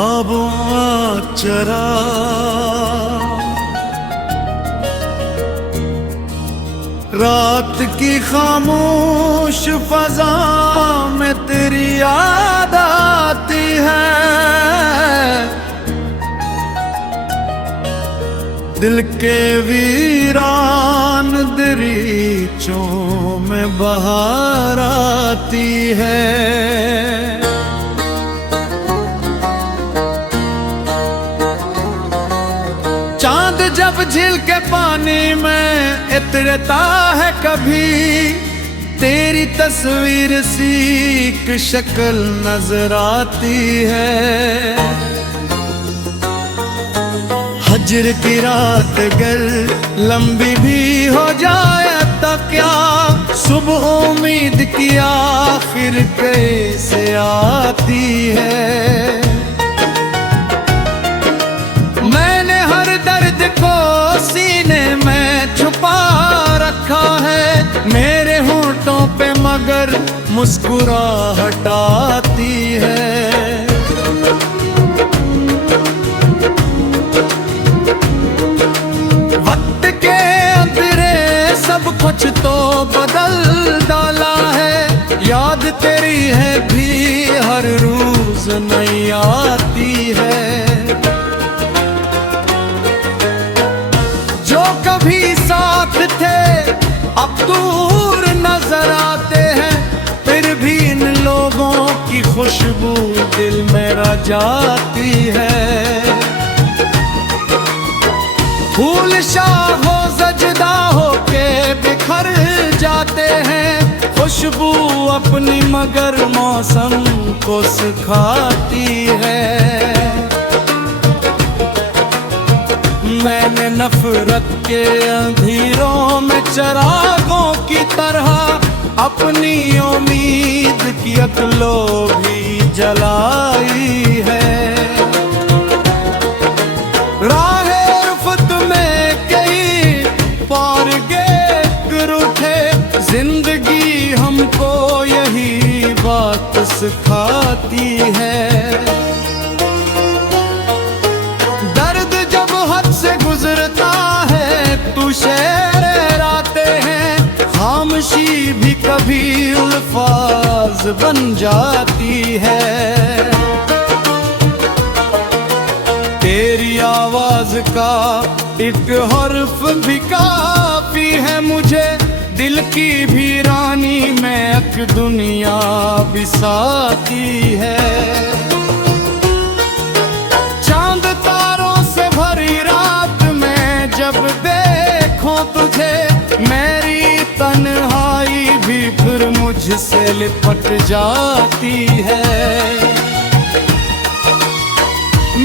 ख्वाबों चरा रात की खामोश फजा में तेरी याद आती है। दिल के वीरान दरीचों में बहार आती है। चांद जब झील के पानी में इतरता है कभी तेरी तस्वीर सी एक शक्ल नजर आती है। हजर की रात अगर लंबी भी हो जाए तो क्या सुबह उम्मीद की आखिर कैसे आती है। मैंने हर दर्द को सीने में छुपा रखा है मेरे होंठों पे मगर मुस्कुराहट आती है। कुछ तो बदल डाला है याद तेरी है भी हर रोज नहीं आती है। जो कभी साथ थे अब दूर नजर आते हैं फिर भी इन लोगों की खुशबू दिल में रह जाती है। फूल शाखों सजदा होके बिखर जाते हैं खुशबू अपनी मगर मौसम को सुखाती है। मैंने नफरत के अंधेरों में चिरागों की तरह अपनी उम्मीद की अकलो भी जलाई है। जिंदगी हमको यही बात सिखाती है। दर्द जब हद से गुजरता है तू शेर आते हैं खामोशी भी कभी अल्फाज बन जाती है। तेरी आवाज का एक हर्फ भी काफी है मुझे दिल की भी रानी में एक दुनिया बिसाती है। चांद तारों से भरी रात में जब देखो तुझे मेरी तन्हाई भी फिर मुझसे लिपट जाती है।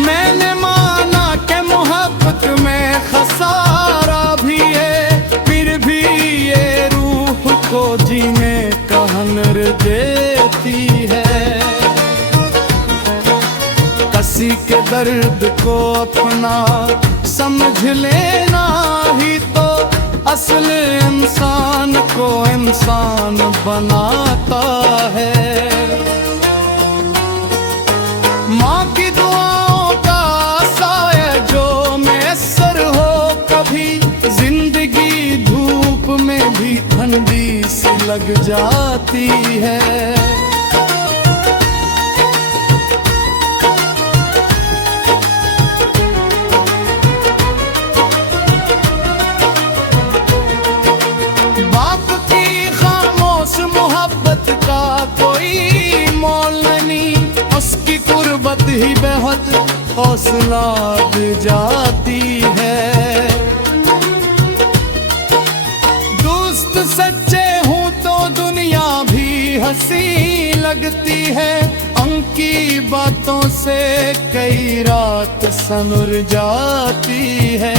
मैंने माना कि मोहब्बत में खसारा भी है फिर भी ये रूह को जीने का हुनर देती है। किसी के दर्द को अपना समझ लेना ही तो असल इंसान को इंसान बनाता है। माँ की दुआओं का साया जो मैसर हो कभी जिंदगी धूप में भी ठंडी सी लग जाती है। बाप की खामोश मोहब्बत का कोई मोल नहीं उसकी कुर्बत ही बहुत हौसला दे जाती है। दोस्त सच्चे हूँ तो दुनिया भी हंसी लगती है उनकी बातों से कई रात सनूर जाती है।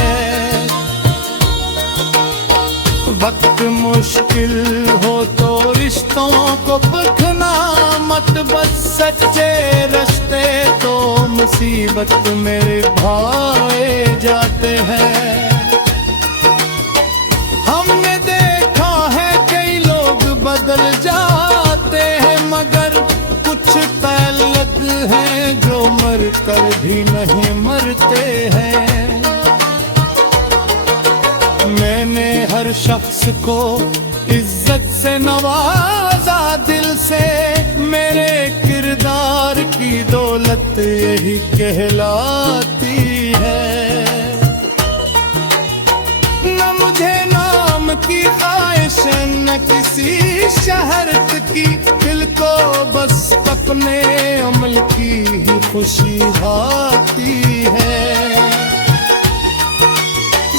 वक्त मुश्किल हो तो रिश्तों को परखना मत बस सच्चे रिश्ते तो मुसीबत मेरे भाए जाते हैं। हमने देखा है कई लोग बदल जाते हैं मगर कुछ तलक हैं जो मर कर भी नहीं मरते हैं। मैंने हर शख्स को इज्जत से नवाजा दिल से, मेरे किरदार की दौलत यही कहलाती है। न मुझे नाम की ख्वाहिश न किसी शहरत की, दिल को बस अपने अमल की ही खुशी आती है।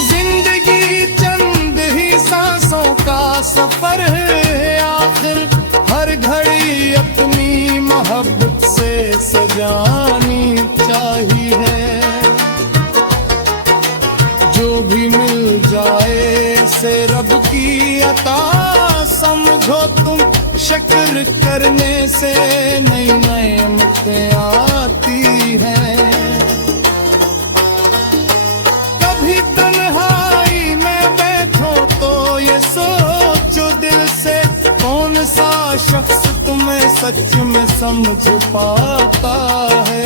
जिंदगी चंद ही सांसों का सफर है, आखिर हर घड़ी अपनी मोहब्बत से सजानी चाहिए। जो भी मिल जाए से रब की अता समझो तुम, शुक्र करने से नई नेमतें आती हैं। कभी तन्हाई में बैठो तो ये सोचो दिल से, कौन सा शख्स तुम्हें सच में समझ पाता है।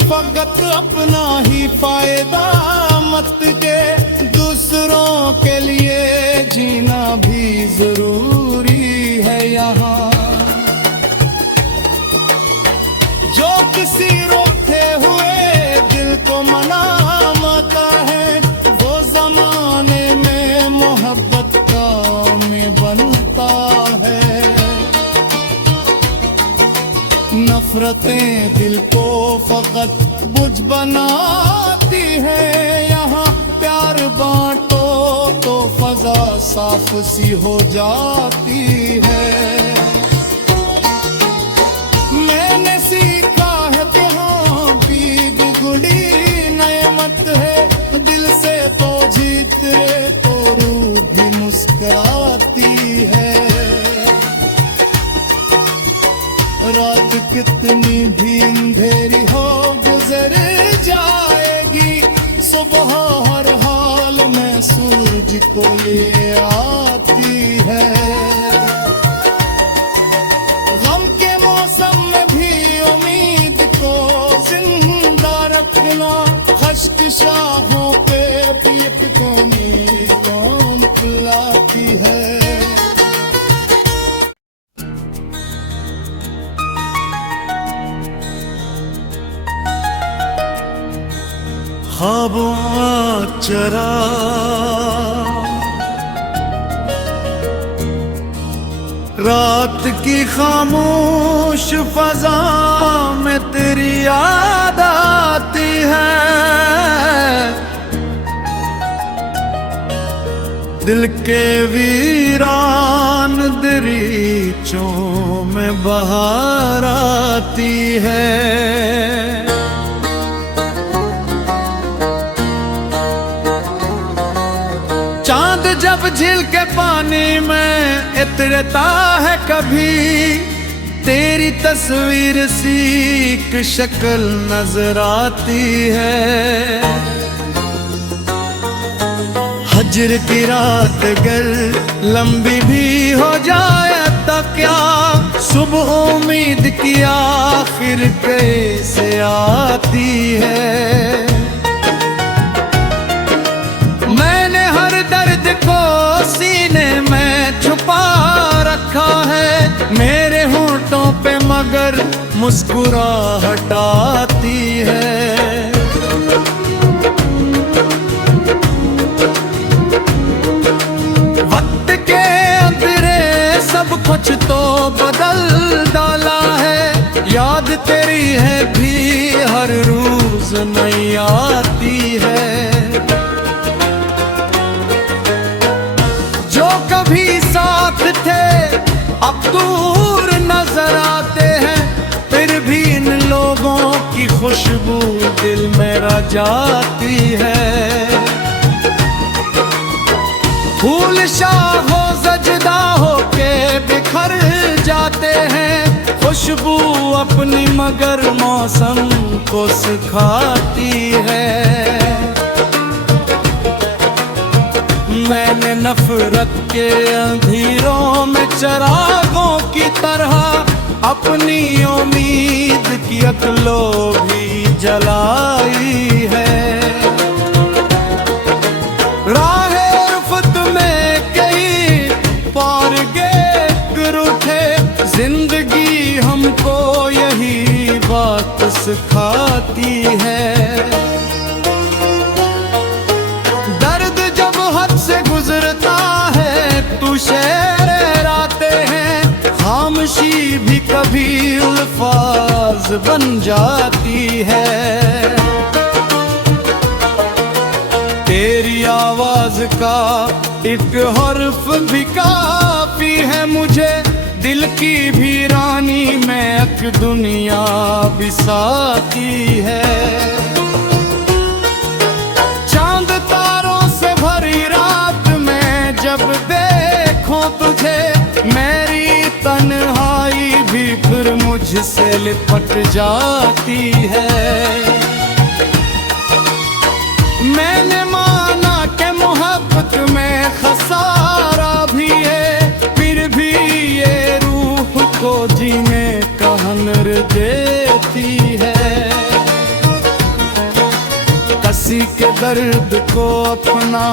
फकत अपना ही फायदा मत के, दूसरों के लिए जीना भी जरूरी है यहाँ। जो किसी रोते हुए दिल को मनाता है, वो जमाने में मोहब्बत का में बनता है। नफरतें दिल को फकत बुझ बनाती है, यहाँ प्यार बांटो तो फजा साफ सी हो जाती है। मैंने सीखा है कि हाँ बीग गुड़ी नेमत है, दिल से तो जीत रे तो रूह भी मुस्कुराती है। रात कितनी भी अंधेरी हो गुजर जाएगी, सुबह हर हाल में सूरज को ले आती है। गम के मौसम में भी उम्मीद को जिंदा रखना, खश्क शाहों पे भी एक कौमी कौम पिलाती है। ख्वाबों चरा रात की खामोश फजा में तेरी याद आती है। दिल के वीरान दरीचों में बहार आती है। चांद जब झील के पानी में इतरता है कभी, तेरी तस्वीर सी एक शक्ल नजर आती है। हजर की रात अगर लंबी भी हो जाए तो क्या, सुबह उम्मीद की आखिर कैसे आती है। मैंने हर दर्द को सीने में छुपा रखा है, मेरे होंठों पे मगर मुस्कुराहट आती है। वक्त के अंधेरे सब कुछ तो बदल डाला है, याद तेरी है भी हर रोज नहीं आती है। कभी साथ थे अब दूर नजर आते हैं, फिर भी इन लोगों की खुशबू दिल मेरा जाती है। फूल शाखों सजदा होके बिखर जाते हैं, खुशबू अपनी मगर मौसम को सिखाती है। नफरत के अंधेरों में चिरागों की तरह अपनी उम्मीद की अकलो भी जलाई है। राहे उफ़क़ में कई पारगे उठे, जिंदगी हमको यही बात सिखाती है। दर्द जब हद से गुजरता है तू शेर राते हैं, खामोशी भी कभी अल्फाज बन जाती है। तेरी आवाज का एक हर्फ भी काफी है मुझे, दिल की भी रानी में एक दुनिया बिसाती है। चांद तारों से भरी रात में जब देखो तुझे, मेरी तन्हाई भी फिर मुझसे लिपट जाती है। मैंने माना कि मोहब्बत में खसारा भी है, फिर भी ये रूह को जीने का हुनर देती है। किसी के दर्द को अपना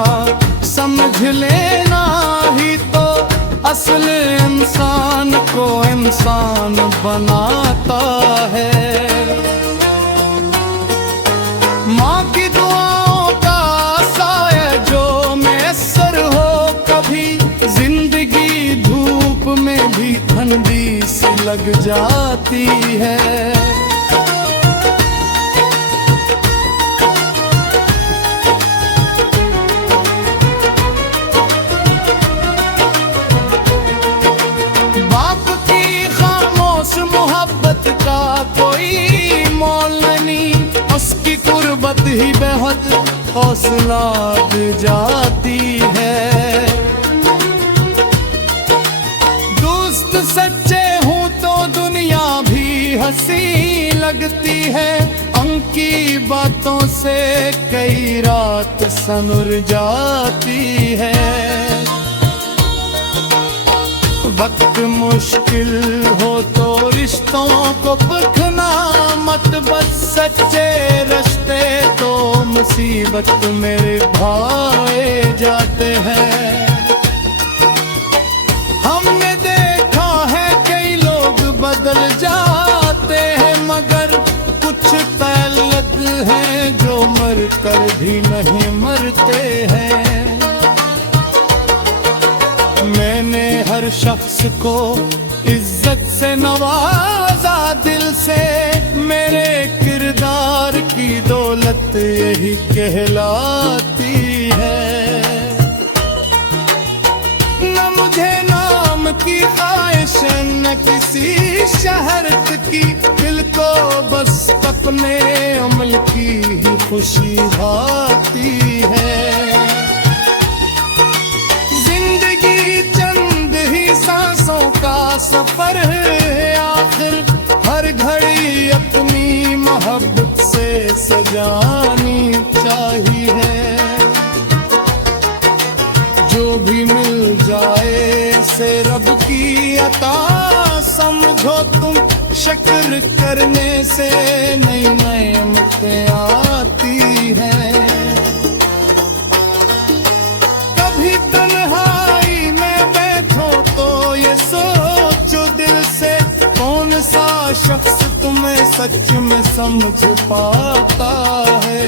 समझ लेना ही तो असल इंसान को इंसान बनाता है। माँ की दुआओं का साया जो मैसर हो, कभी जिंदगी धूप में भी ठंडी सी लग जाती है। बाप की खामोश मोहब्बत का कोई मोल नहीं, उसकी कुर्बत ही बेहद हौसला दे जाती है। दोस्त सच्चे हूँ तो दुनिया भी हंसी लगती है, उनकी बातों से कई रात सनुर जाती है। वक्त मुश्किल हो तो रिश्तों को परखना मत, बस सच्चे रिश्ते तो मुसीबत में भाए जाते हैं। हमने देखा है कई लोग बदल जाते हैं, मगर कुछ तलत हैं जो मर कर भी नहीं मरते हैं। मैंने हर शख्स को इज्जत से नवाजा दिल से, मेरे किरदार की दौलत यही कहलाती है। न मुझे नाम की ख्वाहिश न किसी शहरत की, दिल को बस अपने अमल की ही खुशी आती है। सांसों का सफर है आखिर, हर घड़ी अपनी मोहब्बत से सजानी चाहिए। जो भी मिल जाए से रब की अता समझो तुम, शुक्र करने से नई नेमतें आती हैं। कभी तन्हाई में बैठो तो ये सोचो दिल से, कौन सा शख्स तुम्हें सच में समझ पाता है।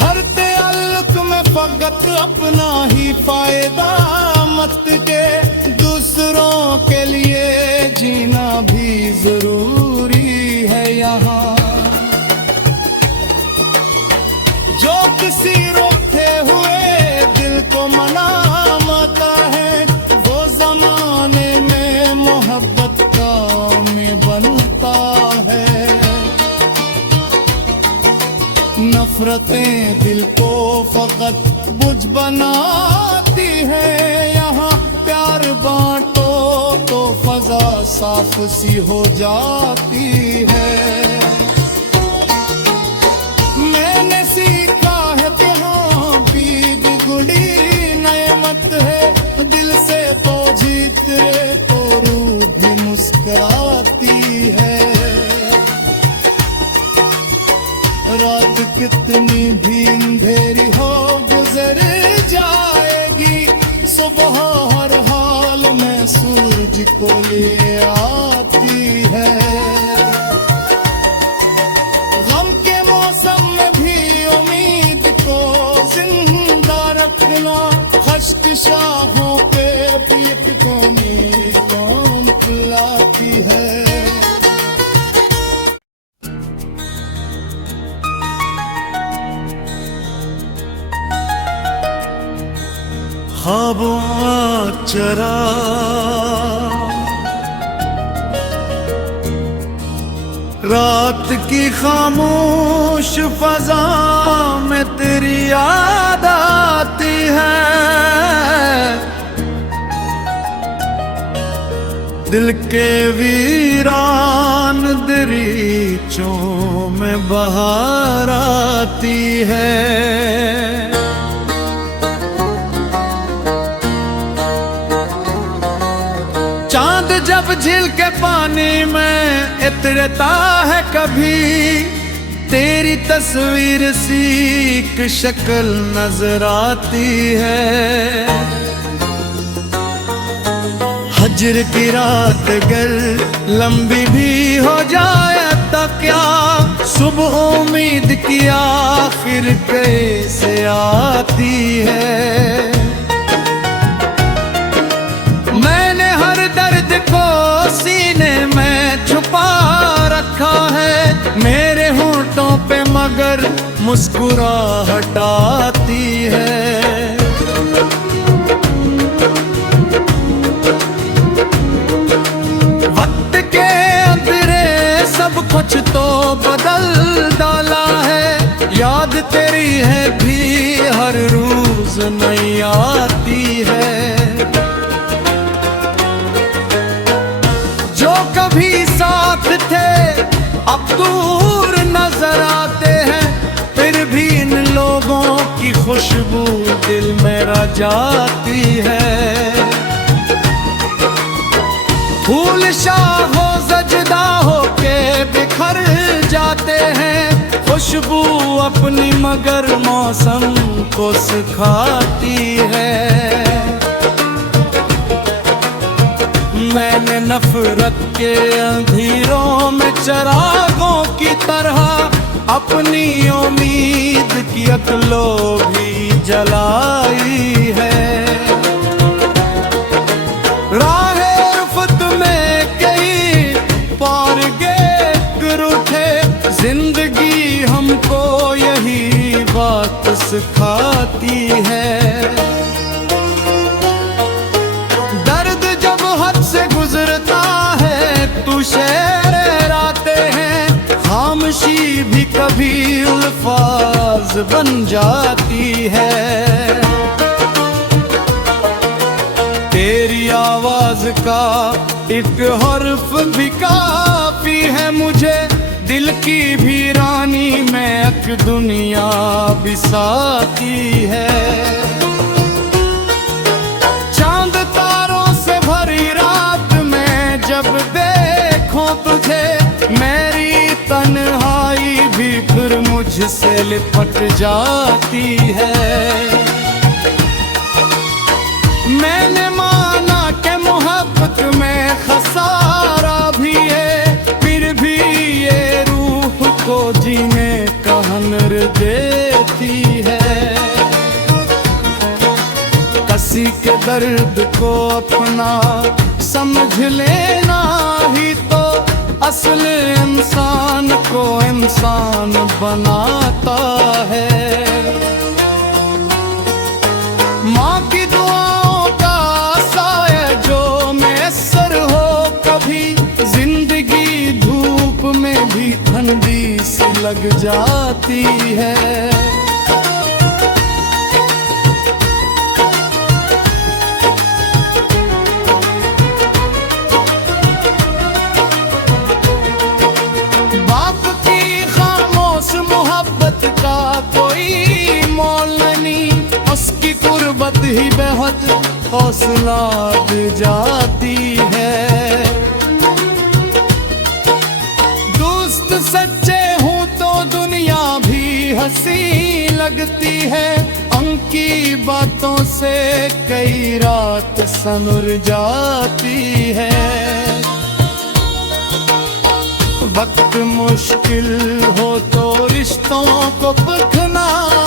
हर ताल्लुक में फकत अपना ही फायदा मत के, दूसरों के लिए जीना भी जरूरी है यहाँ। जो किसी रोते हुए दिल को मनाता है, वो जमाने में मोहब्बत का में बनता है। नफरतें दिल को फकत बुझ बनाती है, यहाँ प्यार बांटो तो फजा साफ सी हो जाती है। मैंने सीखा है कि हाँ बीद गुड़ी नेमत है, दिल से तो जीत रे तो रूह भी मुस्कुराती है। रात कितनी भी अंधेरी हो गुजर जाएगी, सुबह हर हाल में सूरज को लिए आती है। गम के मौसम में भी उम्मीद को जिंदा रखना, खश्क शाहों पे भी एक कौमी कौम लाती है। ख्वाबों चरा रात की खामोश फजा में तेरी याद आती है। दिल के वीरान दरीचों में बहार आती है। चांद जब झील के पानी में इतरता है कभी, तेरी तस्वीर सी एक शक्ल नजर आती है। हजर की रात अगर लंबी भी हो जाए तो क्या, सुबह उम्मीद की आखिर कैसे आती है। मैंने हर दर्द को सीने में छुपा रखा है, मेरे होंठों पे मगर मुस्कुराहट आती है। वक्त के अंधेरे सब कुछ तो बदल डाला है, याद तेरी है भी हर रोज नहीं आती है। कभी साथ थे अब दूर नजर आते हैं, फिर भी इन लोगों की खुशबू दिल मेरा जाती है। फूल शाखों सजदा होके बिखर जाते हैं, खुशबू अपनी मगर मौसम को सिखाती है। मैंने नफरत के अंधेरों में चिरागों की तरह अपनी उम्मीद की अकलो भी जलाई है। राहे रुफत में कई पार गे उठे, जिंदगी हमको यही बात सिखाती है। गुजरता है तू शेर आते हैं, खामोशी भी कभी अल्फाज बन जाती है। तेरी आवाज का एक हर्फ भी काफी है मुझे, दिल की भी रानी में एक दुनिया बिसाती है। चांद तारों से भरी रात में जब देखो तुझे, मेरी तन्हाई भी फिर मुझसे लिपट जाती है। मैंने माना कि मोहब्बत में खसारा भी है, फिर भी ये रूह को जीने का हुनर देती है। किसी के दर्द को अपना समझ लेना ही तो असल इंसान को इंसान बनाता है। माँ की दुआओं का साया जो मैसर हो, कभी जिंदगी धूप में भी ठंडी सी लग जाती है। ही बहुत हौसला दे जाती है। दोस्त सच्चे हूँ तो दुनिया भी हंसी लगती है। उनकी बातों से कई रात सनुर जाती है। वक्त मुश्किल हो तो रिश्तों को परखना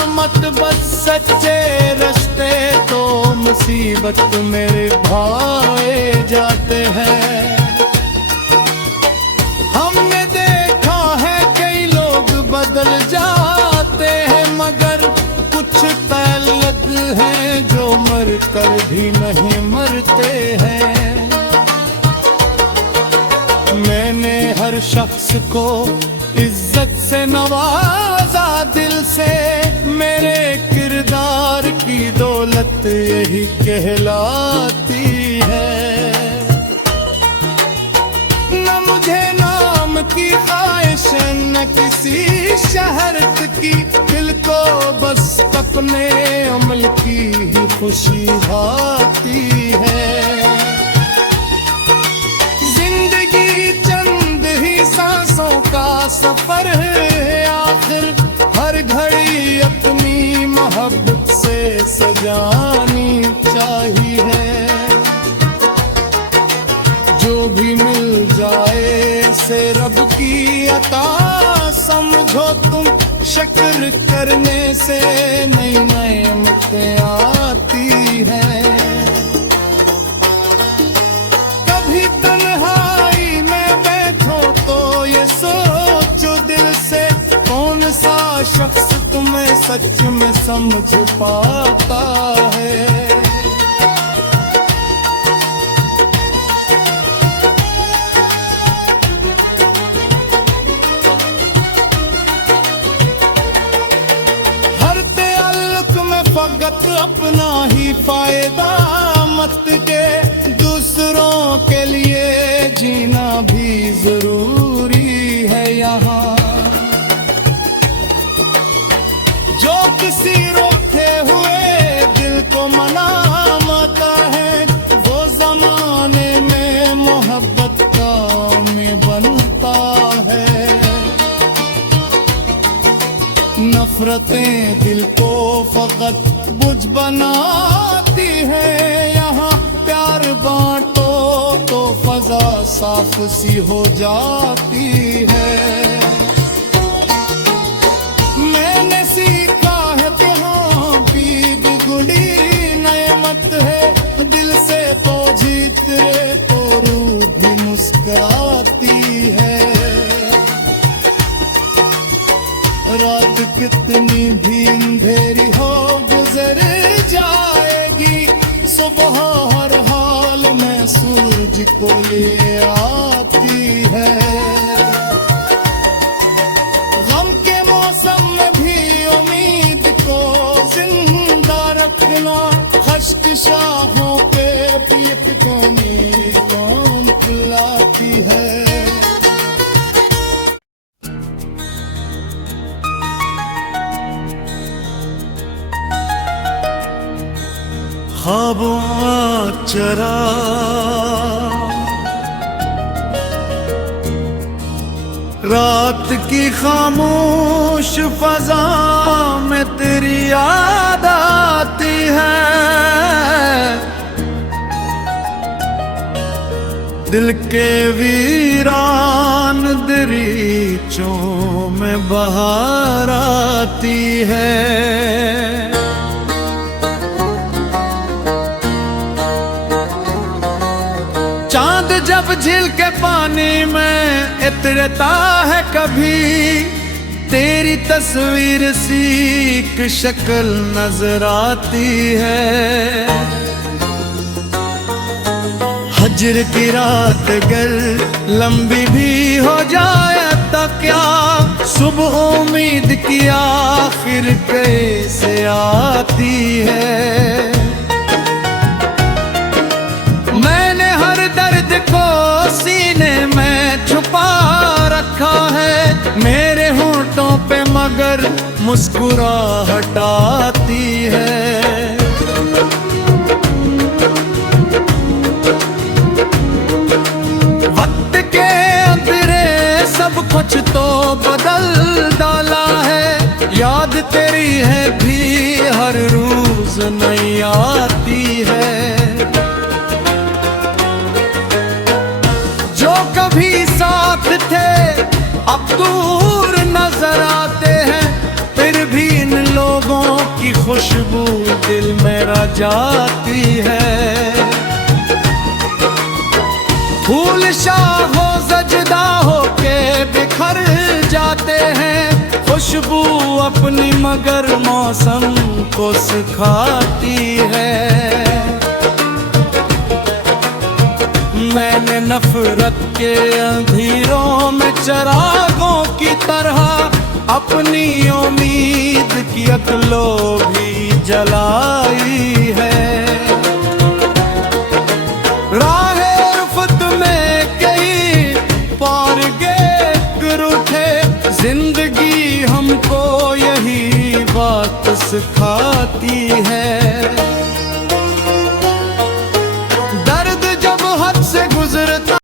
मत, बस सच्चे रिश्ते तो मुसीबत मेरे भाए जाते हैं। हमने देखा है कई लोग बदल जाते हैं, मगर कुछ तलक हैं जो मर कर भी नहीं मरते हैं। मैंने हर शख्स को इज्जत से नवाजा दिल से, मेरे किरदार की दौलत यही कहलाती है। न मुझे नाम की ख्वाहिश न किसी शहरत की, दिल को बस अपने अमल की ही खुशी आती है। सांसों का सफर है आखिर, हर घड़ी अपनी मोहब्बत से सजानी चाहिए। जो भी मिल जाए से रब की अता समझो तुम, शुक्र करने से नई नेमतें आती हैं। कभी तन्हाई में बैठो तो ये सोचो दिल से, कौन सा शख्स तुम्हें सच में समझ पाता है। हर ताल्लुक में फकत अपना ही फायदा मत के, दूसरों के लिए जीना भी जरूरी है यहाँ। जो किसी रोते हुए दिल को मनाता है, वो जमाने में मोहब्बत का में बनता है। नफरतें दिल को फकत बुझ बनाती है यहाँ, प्यार बांटो तो फजा साफ सी हो जाती है। मैंने सीखा है कि हाँ बीत गुड़ी नेमत है, दिल से तो जीत रे तो रूह भी मुस्कुराती है। रात कितनी भी अंधेरी हो गुजर जाएगी, सुबह हर हाल में सूरज को ले आती है। गम के मौसम में भी उम्मीद को जिंदा रखना, खश्क शाहों पे पीपकोनी कौन पिलाती है। ख्वाबों चरा रात की खामोश फजा में तेरी याद आती है। दिल के वीरान दरीचों में बहार आती है। चांद जब झील के पानी में इतरता है कभी, तेरी तस्वीर सी एक शक्ल नजर आती है। हजर की रात अगर लंबी भी हो जाए तो क्या, सुबह उम्मीद की आखिर कैसे आती है। मैंने हर दर्द को सीने में छुपा रखा है, मेरे होंठों पे मगर मुस्कुराहट आती है। तेरी है भी हर रोज नई आती है। जो कभी साथ थे अब दूर नजर आते हैं, फिर भी इन लोगों की खुशबू दिल में रह जाती है। फूल शाहो सजदा होके बिखर जाते हैं, खुशबू अपनी मगर मौसम को सिखाती है। मैंने नफरत के अंधेरों में चिरागों की तरह अपनी उम्मीद की अकलो भी जलाई है। राहे उफ़त में कई पार गिर उठे, जिंदगी हमको यही बात सिखाती है।